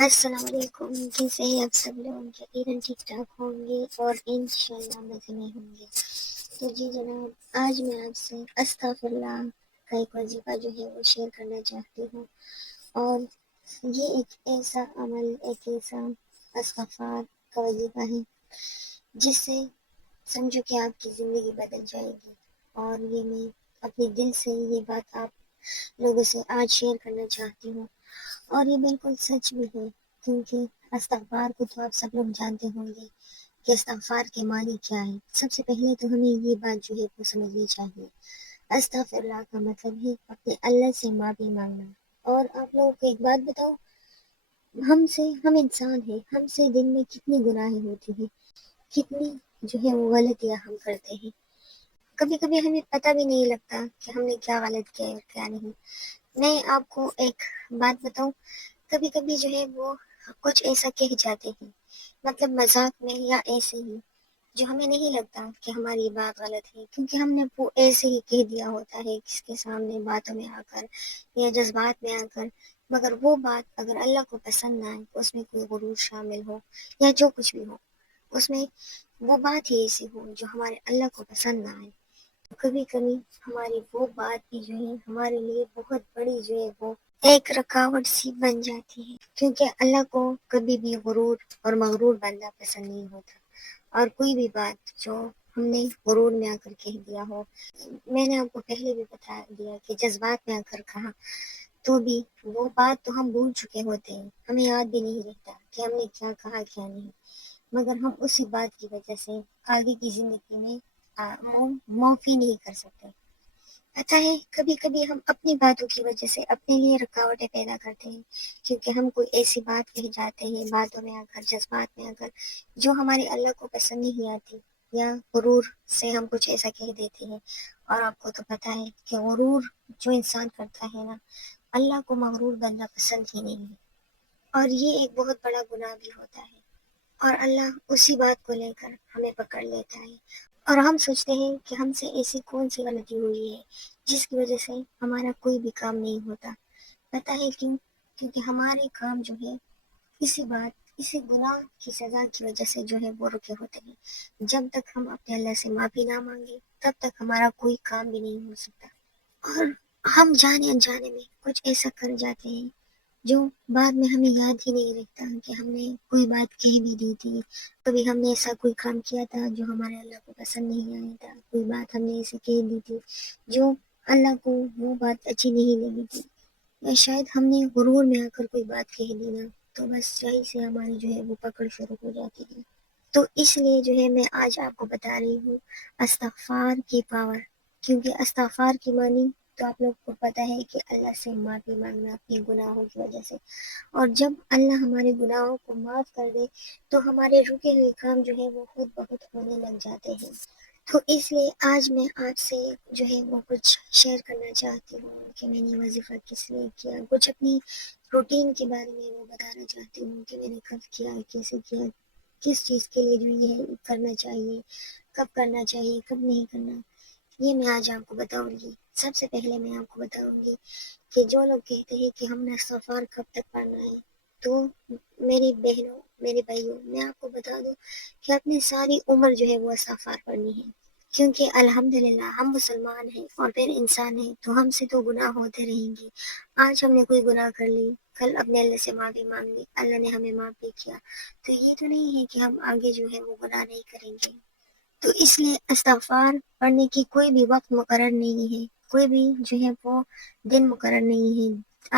السلام علیکم، کیسے ہیں آپ سب لوگ؟ یقیناً ٹھیک ٹھاک ہوں گے اور انشاءاللہ مزے میں ہوں گے۔ تو جی جناب، آج میں آپ سے استغفر اللہ کا ایک وظیفہ جو ہے وہ شیئر کرنا چاہتی ہوں، اور یہ ایک ایسا عمل، ایک ایسا استغفار کا وظیفہ ہے جس سے سمجھو کہ آپ کی زندگی بدل جائے گی۔ اور یہ میں اپنے دل سے یہ بات آپ لوگوں سے آج شیئر کرنا چاہتی ہوں، اور یہ بالکل سچ بھی ہے، کیونکہ استغفار کو تو آپ سب لوگ جانتے ہوں گے کہ استغفار کے معنی کیا ہے۔ سب سے پہلے تو ہمیں یہ بات جو ہے وہ سمجھنی چاہیے۔ استغفر اللہ کا مطلب ہے اپنے اللہ سے معافی مانگنا۔ اور آپ لوگوں کو ایک بات بتاؤ، ہم انسان ہیں، ہم سے دن میں کتنی گناہیں ہوتی ہیں، کتنی جو ہے وہ غلطیاں ہم کرتے ہیں۔ کبھی کبھی ہمیں پتہ بھی نہیں لگتا کہ ہم نے کیا غلط کیا ہے اور کیا نہیں۔ میں آپ کو ایک بات بتاؤں، کبھی کبھی جو ہے وہ کچھ ایسا کہہ جاتے ہیں، مطلب مذاق میں یا ایسے ہی، جو ہمیں نہیں لگتا کہ ہماری یہ بات غلط ہے، کیونکہ ہم نے وہ ایسے ہی کہہ دیا ہوتا ہے کس کے سامنے، باتوں میں آ کر یا جذبات میں آ کر۔ مگر وہ بات اگر اللہ کو پسند نہ آئے، اس میں کوئی غرور شامل ہو یا جو کچھ بھی ہو، اس میں وہ بات ہی ایسی ہو جو ہمارے اللہ کو پسند نہ آئے، تو کبھی کبھی ہماری وہ بات بھی جو ہے ہمارے لیے بہت بڑی جو ہے وہ ایک رکاوٹ سی بن جاتی ہے، کیونکہ اللہ کو کبھی بھی غرور اور مغرور بندہ پسند نہیں ہوتا۔ اور کوئی بھی بات جو ہم نے غرور میں آ کر کہہ دیا ہو، میں نے آپ کو پہلے بھی بتا دیا کہ جذبات میں آ کر کہا، تو بھی وہ بات تو ہم بھول چکے ہوتے ہیں، ہمیں یاد بھی نہیں رہتا کہ ہم نے کیا کہا کیا نہیں، مگر ہم اسی بات کی وجہ سے آگے کی زندگی میں معافی نہیں کر سکتے۔ پتہ ہے، کبھی کبھی ہم اپنی باتوں کی وجہ سے اپنے لیے رکاوٹیں پیدا کرتے ہیں، کیونکہ ہم کوئی ایسی بات کہہ جاتے ہیں باتوں میں آ کر، جذبات میں آ کر، جو ہمارے اللہ کو پسند نہیں آتی، یا غرور سے ہم کچھ ایسا کہہ دیتے ہیں۔ اور آپ کو تو پتہ ہے کہ غرور جو انسان کرتا ہے نا، اللہ کو مغرور بندہ پسند ہی نہیں ہے، اور یہ ایک بہت بڑا گناہ بھی ہوتا ہے، اور اللہ اسی بات کو لے کر ہمیں پکڑ لیتا ہے، اور ہم سوچتے ہیں کہ ہم سے ایسی کون سی غلطی ہوئی ہے جس کی وجہ سے ہمارا کوئی بھی کام نہیں ہوتا۔ پتہ ہے کیوں؟ کیونکہ ہمارے کام جو ہے اسی گناہ کی سزا کی وجہ سے جو ہے وہ رکے ہوتے ہیں۔ جب تک ہم اپنے اللہ سے معافی نہ مانگے، تب تک ہمارا کوئی کام بھی نہیں ہو سکتا، اور ہم جانے انجانے میں کچھ ایسا کر جاتے ہیں جو بعد میں ہمیں یاد ہی نہیں رہتا کہ ہم نے کوئی بات کہہ بھی دی تھی، کبھی ہم نے ایسا کوئی کام کیا تھا جو ہمارے اللہ کو پسند نہیں آیا تھا، کوئی بات ہم نے ایسے کہہ دی تھی جو اللہ کو وہ بات اچھی نہیں لگی تھی، یا شاید ہم نے غرور میں آ کر کوئی بات کہہ دی نا، تو بس یہی سے ہماری جو ہے وہ پکڑ شروع ہو جاتی ہے۔ تو اس لیے جو ہے میں آج آپ کو بتا رہی ہوں استغفار کی پاور، کیونکہ استغفار کی معنی تو آپ لوگ کو پتہ ہے کہ اللہ سے معافی مانگنا اپنے گناہوں کی وجہ سے، اور جب اللہ ہمارے گناہوں کو معاف کر دے تو ہمارے رکے ہوئے کام جو ہے وہ خود بخود ہونے لگ جاتے ہیں۔ تو اس لیے آج میں آپ سے جو ہے وہ کچھ شیئر کرنا چاہتی ہوں کہ میں نے وظیفہ کس لیے کیا، کچھ اپنی روٹین کے بارے میں وہ بتانا چاہتی ہوں کہ میں نے کب کیا، کیسے کیا، کس چیز کے لیے جو یہ کرنا چاہیے، کب کرنا چاہیے، کب نہیں کرنا، یہ میں آج آپ کو بتاؤں گی۔ سب سے پہلے میں آپ کو بتاؤں گی کہ جو لوگ کہتے ہیں کہ ہم نے استغفار کب تک پڑھنا ہے، تو میری بہنوں، میرے بھائیوں، میں آپ کو بتا دوں کہ اپنی ساری عمر جو ہے وہ استغفار پڑھنی ہے، کیونکہ الحمدللہ ہم مسلمان ہیں اور پھر انسان ہیں، تو ہم سے تو گناہ ہوتے رہیں گے۔ آج ہم نے کوئی گناہ کر لی، کل اپنے اللہ سے معافی مانگ لی، اللہ نے ہمیں معاف بھی کیا، تو یہ تو نہیں ہے کہ ہم آگے جو ہے وہ گناہ نہیں کریں گے۔ تو اس لیے استغفار پڑھنے کی کوئی بھی وقت مقرر نہیں ہے، کوئی بھی جو ہے وہ دن مقرر نہیں ہے،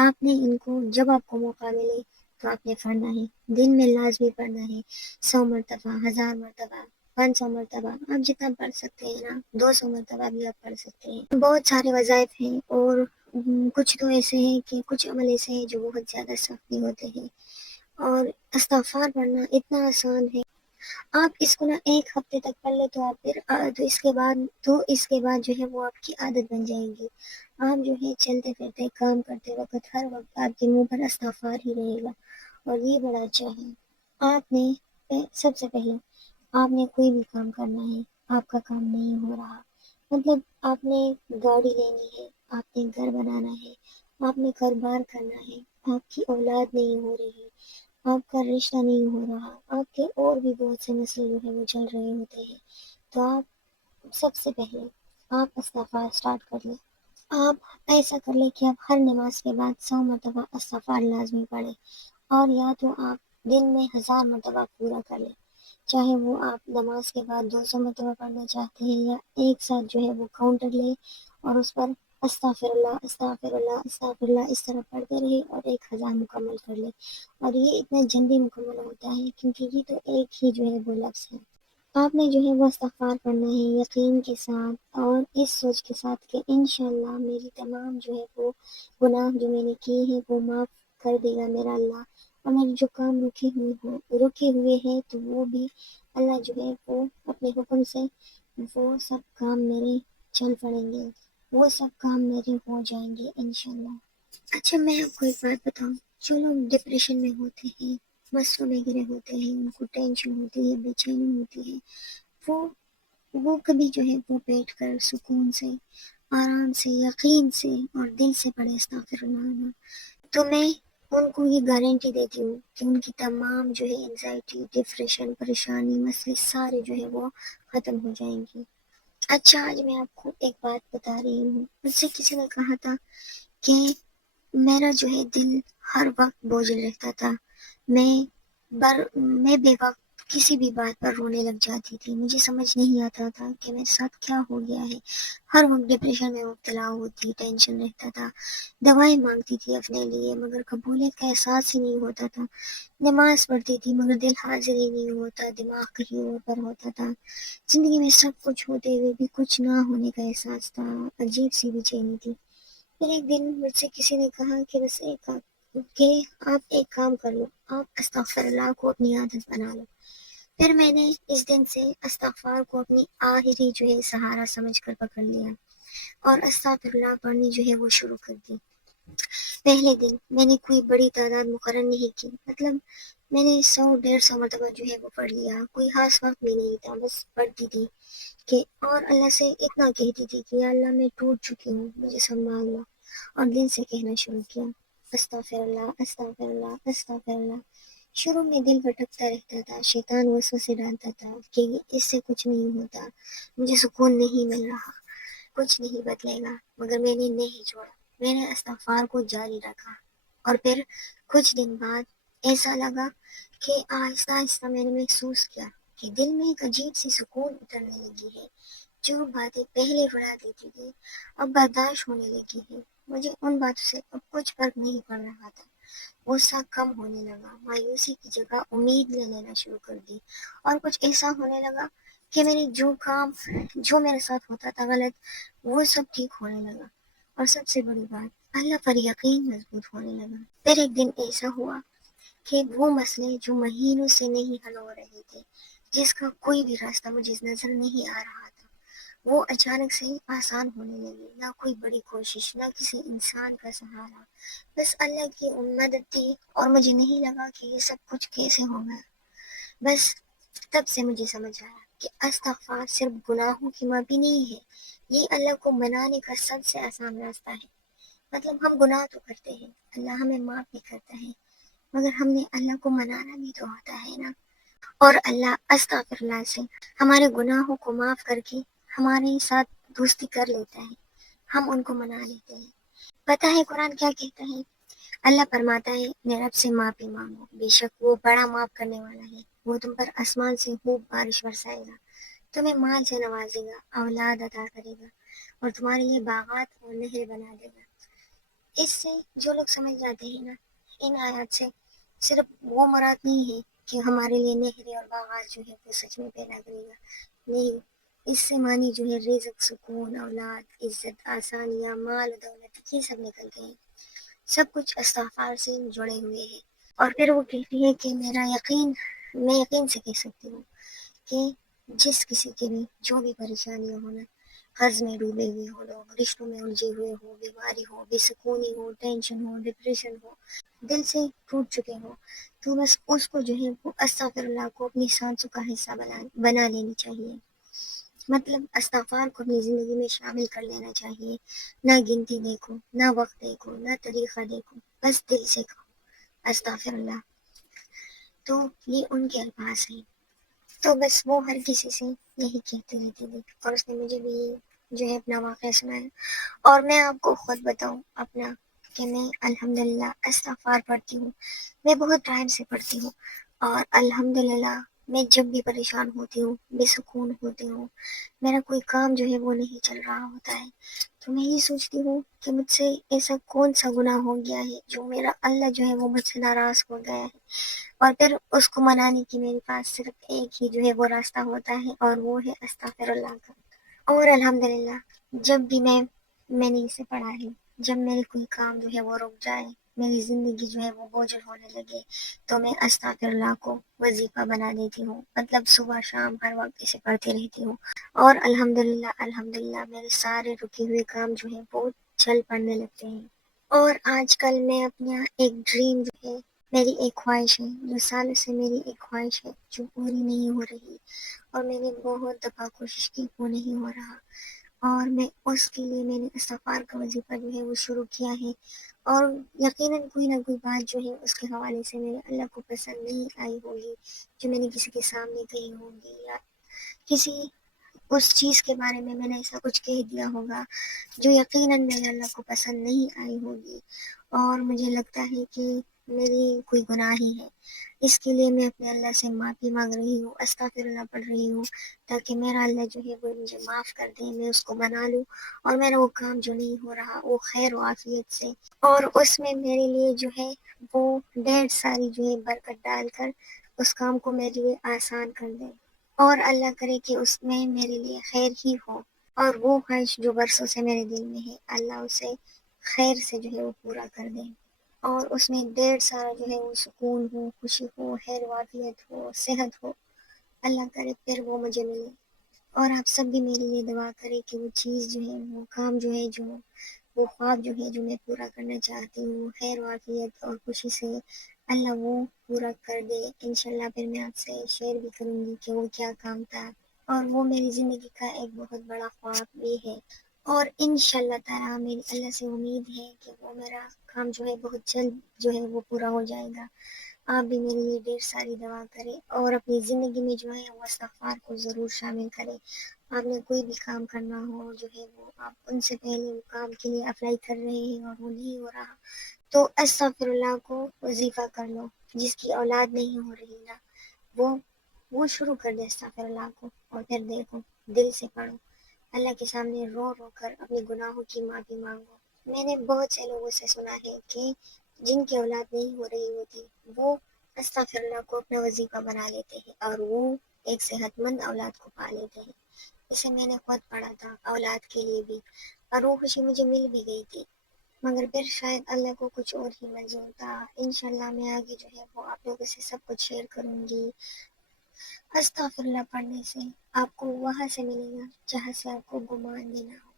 آپ نے ان کو جب آپ کو موقع ملے تو آپ نے پڑھنا ہے، دن میں لازمی پڑھنا ہے، 100 مرتبہ، 1000 مرتبہ، 500 مرتبہ، آپ جتنا پڑھ سکتے ہیں نا، 200 مرتبہ بھی آپ پڑھ سکتے ہیں۔ بہت سارے وظائف ہیں، اور کچھ تو ایسے ہیں کہ کچھ عمل ایسے ہیں جو بہت زیادہ سخت بھی ہوتے ہیں، اور استغفار پڑھنا اتنا آسان ہے، آپ اس کو نا ایک ہفتے تک پڑھ لے تو آپ پھر تو اس کے بعد جو ہے وہ آپ کی عادت بن جائے گی۔ آپ جو ہے چلتے پھرتے کام کرتے وقت ہر وقت آپ کے منہ پر استغفار ہی رہے گا، اور یہ بڑا اچھا ہے۔ آپ نے سب سے پہلے آپ نے کوئی بھی کام کرنا ہے، آپ کا کام نہیں ہو رہا، مطلب آپ نے گاڑی لینی ہے، آپ نے گھر بنانا ہے، آپ نے کاروبار کرنا ہے، آپ کی اولاد نہیں ہو رہی، آپ کا رشتہ نہیں ہو رہا، آپ کے اور بھی بہت سے مسئلے جو ہے وہ چل رہے ہوتے ہیں، تو آپ سب سے پہلے آپ استغفار اسٹارٹ کر لیں۔ آپ ایسا کر لیں کہ آپ ہر نماز کے بعد 100 مرتبہ استغفار لازمی پڑھیں، اور یا تو آپ دن میں 1000 مرتبہ پورا کر لیں، چاہے وہ آپ نماز کے بعد 200 مرتبہ پڑھنا چاہتے ہیں، یا ایک ساتھ جو ہے وہ کاؤنٹر لیں اور اس پر استغفر اللہ استغفر اللہ استغفر اللہ اس طرح پڑھتے رہے اور 1000 مکمل کر لیں۔ اور یہ اتنا جلدی مکمل ہوتا ہے کیونکہ یہ تو ایک ہی جو ہے وہ لفظ ہے۔ آپ نے جو ہے وہ استغفار پڑھنا ہے یقین کے ساتھ اور اس سوچ کے ساتھ کہ انشاءاللہ میری تمام جو ہے وہ گناہ جو میں نے کیے ہیں وہ معاف کر دے گا میرا اللہ، اور میرے جو کام رکے ہوئے ہیں تو وہ بھی اللہ جو ہے وہ اپنے حکم سے وہ سب کام میرے چل پڑیں گے، وہ سب کام میرے ہو جائیں گے انشاءاللہ۔ اچھا میں آپ کو ایک بات بتاؤں، جو لوگ ڈپریشن میں ہوتے ہیں، مسئلوں میں گرے ہوتے ہیں، ان کو ٹینشن ہوتی ہے، بے چینی ہوتی ہے، وہ کبھی جو ہے وہ بیٹھ کر سکون سے، آرام سے، یقین سے اور دل سے پڑھے استغفر اللہ۔ تو میں ان کو یہ گارنٹی دیتی ہوں کہ ان کی تمام جو ہے انزائٹی، ڈپریشن، پریشانی، مسئلے سارے جو ہے وہ ختم ہو جائیں گے۔ اچھا آج میں آپ کو ایک بات بتا رہی ہوں، مجھ سے کسی نے کہا تھا کہ میرا جو ہے دل ہر وقت بوجھل رہتا تھا، میں بے وقت کسی بھی بات پر رونے لگ جاتی تھی، مجھے سمجھ نہیں آتا تھا کہ میرے ساتھ کیا ہو گیا ہے، ہر وقت ڈپریشن میں مبتلا ہوتی، ٹینشن رہتا تھا، دوائیں مانگتی تھی اپنے لیے مگر قبولیت کا احساس ہی نہیں ہوتا تھا، نماز پڑھتی تھی مگر دل حاضر ہی نہیں ہوتا، دماغ کہیں اور پر ہوتا تھا، زندگی میں سب کچھ ہوتے ہوئے بھی کچھ نہ ہونے کا احساس تھا، عجیب سی بے چینی تھی۔ پھر ایک دن مجھ سے کسی نے کہا کہ بس آپ ایک کام کر لو، آپ استغفر اللہ کو اپنی عادت بنا لو۔ پھر میں نے اس دن سے استغفار کو اپنی آخری جو ہے سہارا سمجھ کر پکڑ لیا اور استغفر اللہ پڑھنی جو ہے وہ شروع کر دی۔ پہلے دن میں نے کوئی بڑی تعداد مقرر نہیں کی، مطلب میں نے 100 150 مرتبہ جو ہے وہ پڑھ لیا، کوئی خاص وقت بھی نہیں تھا، بس پڑھتی تھی کہ اور اللہ سے اتنا کہتی تھی کہ یا اللہ میں ٹوٹ چکی ہوں، مجھے سنبھال لو، اور دل سے کہنا شروع کیا استغفر اللہ استغفر اللہ استغفر اللہ۔ شروع میں دل بھٹکتا رہتا تھا، شیطان وسوسے ڈالتا تھا کہ اس سے کچھ نہیں ہوتا، مجھے سکون نہیں مل رہا، کچھ نہیں بدلے گا، مگر میں نے نہیں چھوڑا، میں نے استغفار کو جاری رکھا، اور پھر کچھ دن بعد ایسا لگا کہ آہستہ آہستہ میں نے محسوس کیا کہ دل میں ایک عجیب سی سکون اترنے لگی ہے، جو باتیں پہلے رلا دیتی تھی اب برداشت ہونے لگی ہے، مجھے ان باتوں سے اب کچھ فرق نہیں پڑ رہا تھا، غصہ کم ہونے لگا، مایوسی کی جگہ امید لینا شروع کر دی، اور کچھ ایسا ہونے لگا کہ جو میرے ساتھ ہوتا تھا غلط وہ سب ٹھیک ہونے لگا، اور سب سے بڑی بات اللہ پر یقین مضبوط ہونے لگا۔ پھر ایک دن ایسا ہوا کہ وہ مسئلے جو مہینوں سے نہیں حل ہو رہے تھے، جس کا کوئی بھی راستہ مجھے نظر نہیں آ رہا تھا، وہ اچانک سے آسان ہونے لگی، نہ کوئی بڑی کوشش، نہ کسی انسان کا سہارا، بس اللہ کی مدد تھی، اور مجھے نہیں لگا کہ یہ سب کچھ کیسے ہو گیا۔ بس تب سے مجھے سمجھ آیا کہ استغفار صرف گناہوں کی معافی نہیں ہے، یہ اللہ کو منانے کا سب سے آسان راستہ ہے۔ مطلب ہم گناہ تو کرتے ہیں، اللہ ہمیں معاف بھی کرتا ہے، مگر ہم نے اللہ کو منانا بھی تو ہوتا ہے نا، اور اللہ استغفر اللہ سے ہمارے گناہوں کو معاف کر کے ہمارے ساتھ دوستی کر لیتا ہے، ہم ان کو منا لیتے ہیں۔ پتہ ہے قرآن کیا کہتا ہے؟ اللہ فرماتا ہے میرے رب سے معافی مانگو، بے شک وہ بڑا معاف کرنے والا ہے، وہ تم پر آسمان سے خوب بارش برسائے گا، تمہیں مال سے نوازے گا، اولاد عطا کرے گا، اور تمہارے لیے باغات اور نہر بنا دے گا۔ اس سے جو لوگ سمجھ جاتے ہیں نا، ان آیات سے صرف وہ مراد نہیں ہے کہ ہمارے لیے نہریں اور باغات جو ہے وہ سچ میں پیدا کرے گا، نہیں، اس سے معنی جو ہے رزق، سکون، اولاد، عزت، آسانیاں، مال و دولت، یہ سب نکلتے ہیں، سب کچھ استغفار سے جڑے ہوئے ہیں۔ اور پھر وہ کہتی ہے کہ میں یقین سے کہہ سکتی ہوں کہ جس کسی کے بھی جو بھی پریشانیاں ہونا، قرض میں ڈوبے ہوئے ہو لوگ، رشتوں میں الجھے ہوئے ہو، بیماری ہو، بے سکونی ہو، ٹینشن ہو، ڈپریشن ہو، دل سے ٹوٹ چکے ہو، تو بس اس کو جو ہے وہ استغفر اللہ کو اپنی سانسوں کا حصہ بنا لینی چاہیے، مطلب استغفار کو اپنی زندگی میں شامل کر لینا چاہیے، نہ گنتی دیکھو، نہ وقت دیکھو، نہ طریقہ دیکھو، بس دل سے کہو استغفر اللہ۔ تو یہ ان کے الفاظ ہیں۔ تو بس وہ ہر کسی سے یہی کہتی رہتی تھی، اور اس نے مجھے بھی جو ہے اپنا واقعہ سنایا۔ اور میں آپ کو خود بتاؤں اپنا، کہ میں الحمدللہ استغفار پڑھتی ہوں، میں بہت ٹائم سے پڑھتی ہوں، اور الحمدللہ میں جب بھی پریشان ہوتی ہوں، بے سکون ہوتی ہوں، میرا کوئی کام جو ہے وہ نہیں چل رہا ہوتا ہے، تو میں یہ سوچتی ہوں کہ مجھ سے ایسا کون سا گناہ ہو گیا ہے جو میرا اللہ جو ہے وہ مجھ سے ناراض ہو گیا ہے، اور پھر اس کو منانے کی میرے پاس صرف ایک ہی جو ہے وہ راستہ ہوتا ہے، اور وہ ہے استغفر اللہ کا۔ اور الحمدللہ جب بھی میں نے اسے پڑھا ہے، جب میرے کوئی کام جو ہے وہ رک جائے، میری زندگی جو ہے وہ بوجھل ہونے لگے، تو میں استغفر اللہ کو وظیفہ بنا دیتی ہوں، مطلب صبح شام ہر وقت اسے پڑھتی رہتی ہوں، اور الحمدللہ میرے سارے رکے ہوئے کام جو ہے وہ چل پڑنے لگتے ہیں۔ اور آج کل میں اپنا ایک ڈریم جو ہے، میری ایک خواہش ہے، جو سالوں سے میری ایک خواہش ہے جو پوری نہیں ہو رہی، اور میں نے بہت دفعہ کوشش کی، وہ نہیں ہو رہا، اور میں اس کے لیے میں نے استغفار کا وظیفہ جو ہے وہ شروع کیا ہے، اور یقیناً کوئی نہ کوئی بات جو ہے اس کے حوالے سے میرے اللہ کو پسند نہیں آئی ہوگی، جو میں نے کسی کے سامنے کہی ہوگی، یا کسی اس چیز کے بارے میں نے ایسا کچھ کہہ دیا ہوگا جو یقیناً میرے اللہ کو پسند نہیں آئی ہوگی، اور مجھے لگتا ہے کہ میری کوئی گناہ ہی ہے۔ اس کے لیے میں اپنے اللہ سے معافی مانگ رہی ہوں، استغفر اللہ پڑھ رہی ہوں، تاکہ میرا اللہ جو ہے وہ مجھے معاف کر دے، میں اس کو بنا لوں، اور میرا وہ کام جو نہیں ہو رہا وہ خیر و عافیت سے، اور اس میں میرے لیے جو ہے وہ ڈھیر ساری جو ہے برکت ڈال کر اس کام کو میرے لیے آسان کر دے، اور اللہ کرے کہ اس میں میرے لیے خیر ہی ہو، اور وہ خواہش جو برسوں سے میرے دل میں ہے اللہ اسے خیر سے جو ہے وہ پورا کر دے، اور اس میں ڈھیر سارا جو ہے وہ سکون ہو، خوشی ہو، خیر و عافیت ہو، صحت ہو، اللہ کرے پھر وہ مجھے ملے۔ اور آپ سب بھی میرے لیے دعا کریں کہ وہ چیز جو ہے، وہ کام جو ہے، جو وہ خواب جو ہے جو میں پورا کرنا چاہتی ہوں، خیر و عافیت اور خوشی سے اللہ وہ پورا کر دے۔ انشاءاللہ پھر میں آپ سے شیئر بھی کروں گی کہ وہ کیا کام تھا، اور وہ میری زندگی کا ایک بہت بڑا خواب بھی ہے، اور انشاءاللہ تعالیٰ میری اللہ سے امید ہے کہ وہ میرا کام جو ہے بہت جلد جو ہے وہ پورا ہو جائے گا۔ آپ بھی میرے لیے ڈھیر ساری دعا کریں، اور اپنی زندگی میں جو ہے وہ استغفار کو ضرور شامل کریں۔ آپ نے کوئی بھی کام کرنا ہو جو ہے وہ آپ ان سے پہلے وہ کام کے لیے اپلائی کر رہے ہیں اور وہ نہیں ہو رہا، تو استغفر اللہ کو وظیفہ کر لو۔ جس کی اولاد نہیں ہو رہی نا، وہ شروع کر دے استغفر اللہ کو، اور پھر دیکھو، دل سے پڑھو، اللہ کے سامنے رو رو کر اپنے گناہوں کی معافی مانگو۔ میں نے بہت سے لوگوں سے سنا ہے کہ جن کی اولاد نہیں ہو رہی ہوتی، وہ استغفر اللہ کو اپنا وظیفہ بنا لیتے ہیں، اور وہ ایک صحت مند اولاد کو پا لیتے ہیں۔ اسے میں نے خود پڑھا تھا اولاد کے لیے بھی، اور وہ خوشی مجھے مل بھی گئی تھی، مگر پھر شاید اللہ کو کچھ اور ہی منظور تھا۔ انشاءاللہ میں آگے جو ہے وہ آپ لوگوں سے سب کچھ شیئر کروں گی۔ استغفر اللہ پڑھنے سے آپ کو وہاں سے ملے گا جہاں سے آپ کو گمان بھی نہ ہو،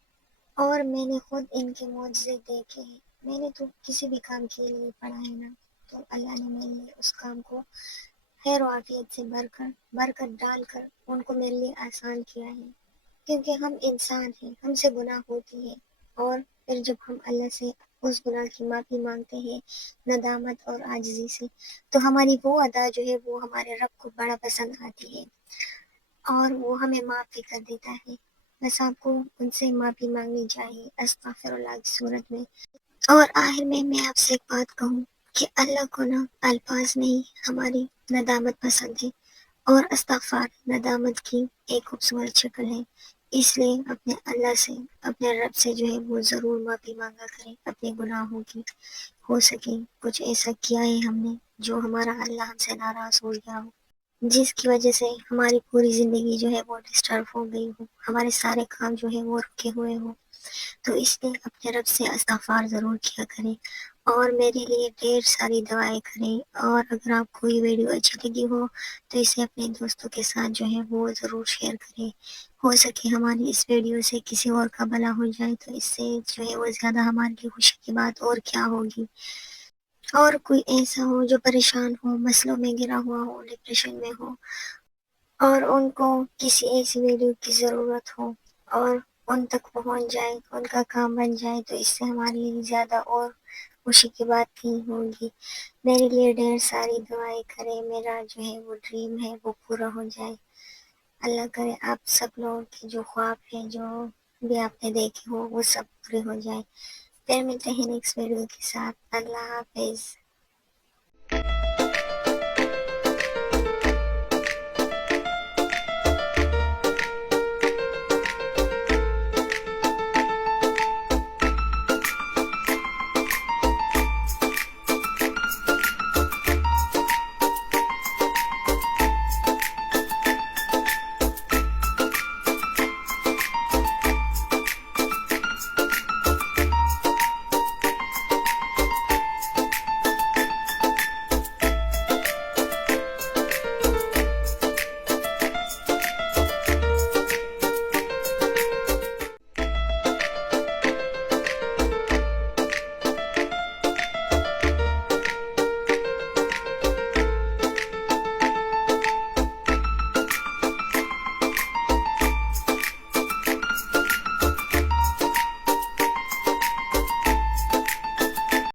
اور میں نے خود ان کے معجزے دیکھے ہیں۔ میں نے تو کسی بھی کام کے لیے پڑھا ہے نا، تو اللہ نے میرے لیے اس کام کو خیر و عافیت سے برکت ڈال کر ان کو میرے لیے آسان کیا ہے، کیونکہ ہم انسان ہیں، ہم سے گناہ ہوتی ہے، اور پھر جب ہم اللہ سے اس گناہ کی معافی مانگتے ہیں ندامت اور عاجزی سے، تو ہماری وہ ادا جو ہے وہ ہمارے رب کو بڑا پسند آتی ہے، اور وہ ہمیں معاف بھی کر دیتا ہے۔ بس آپ کو ان سے معافی مانگنی چاہیے استغفر اللہ کی صورت میں۔ اور آخر میں آپ سے ایک بات کہوں کہ اللہ کو نا الفاظ نہیں، ہماری ندامت پسند ہے، اور استغفار ندامت کی ایک خوبصورت شکل ہے۔ اس لیے اپنے اللہ سے، اپنے رب سے جو ہے وہ ضرور معافی مانگا کریں اپنے گناہوں کی۔ ہو سکے کچھ ایسا کیا ہے ہم نے جو ہمارا اللہ ہم سے ناراض ہو گیا ہو، جس کی وجہ سے ہماری پوری زندگی جو ہے وہ ڈسٹرب ہو گئی ہو، ہمارے سارے کام جو ہے وہ رکے ہوئے ہو، تو اس لیے اپنے رب سے استغفار ضرور کیا کریں، اور میرے لیے ڈھیر ساری دعائیں کریں۔ اور اگر آپ کو یہ ویڈیو اچھی لگی ہو تو اسے اپنے دوستوں کے ساتھ جو ہے وہ ضرور شیئر کریں۔ ہو سکے ہماری اس ویڈیو سے کسی اور کا بھلا ہو جائے، تو اس سے جو ہے وہ زیادہ ہمارے لیے خوشی کی بات اور کیا ہوگی۔ اور کوئی ایسا ہو جو پریشان ہو، مسئلوں میں گرا ہوا ہو، ڈپریشن میں ہو، اور ان کو کسی ایسی ویڈیو کی ضرورت ہو، اور ان تک پہنچ جائے، ان کا کام بن جائے، تو اس سے ہمارے لیے زیادہ اور خوشی کی بات نہیں ہوگی. میرے لیے ڈھیر ساری دعائیں کریں، میرا جو ہے وہ ڈریم ہے وہ پورا ہو جائے. اللہ کرے آپ سب لوگوں کے جو خواب ہیں، جو بھی آپ نے دیکھے ہو، وہ سب پورے ہو جائے. پھر ملتے ہیں نیکسٹ ویڈیو کے ساتھ. اللہ حافظ.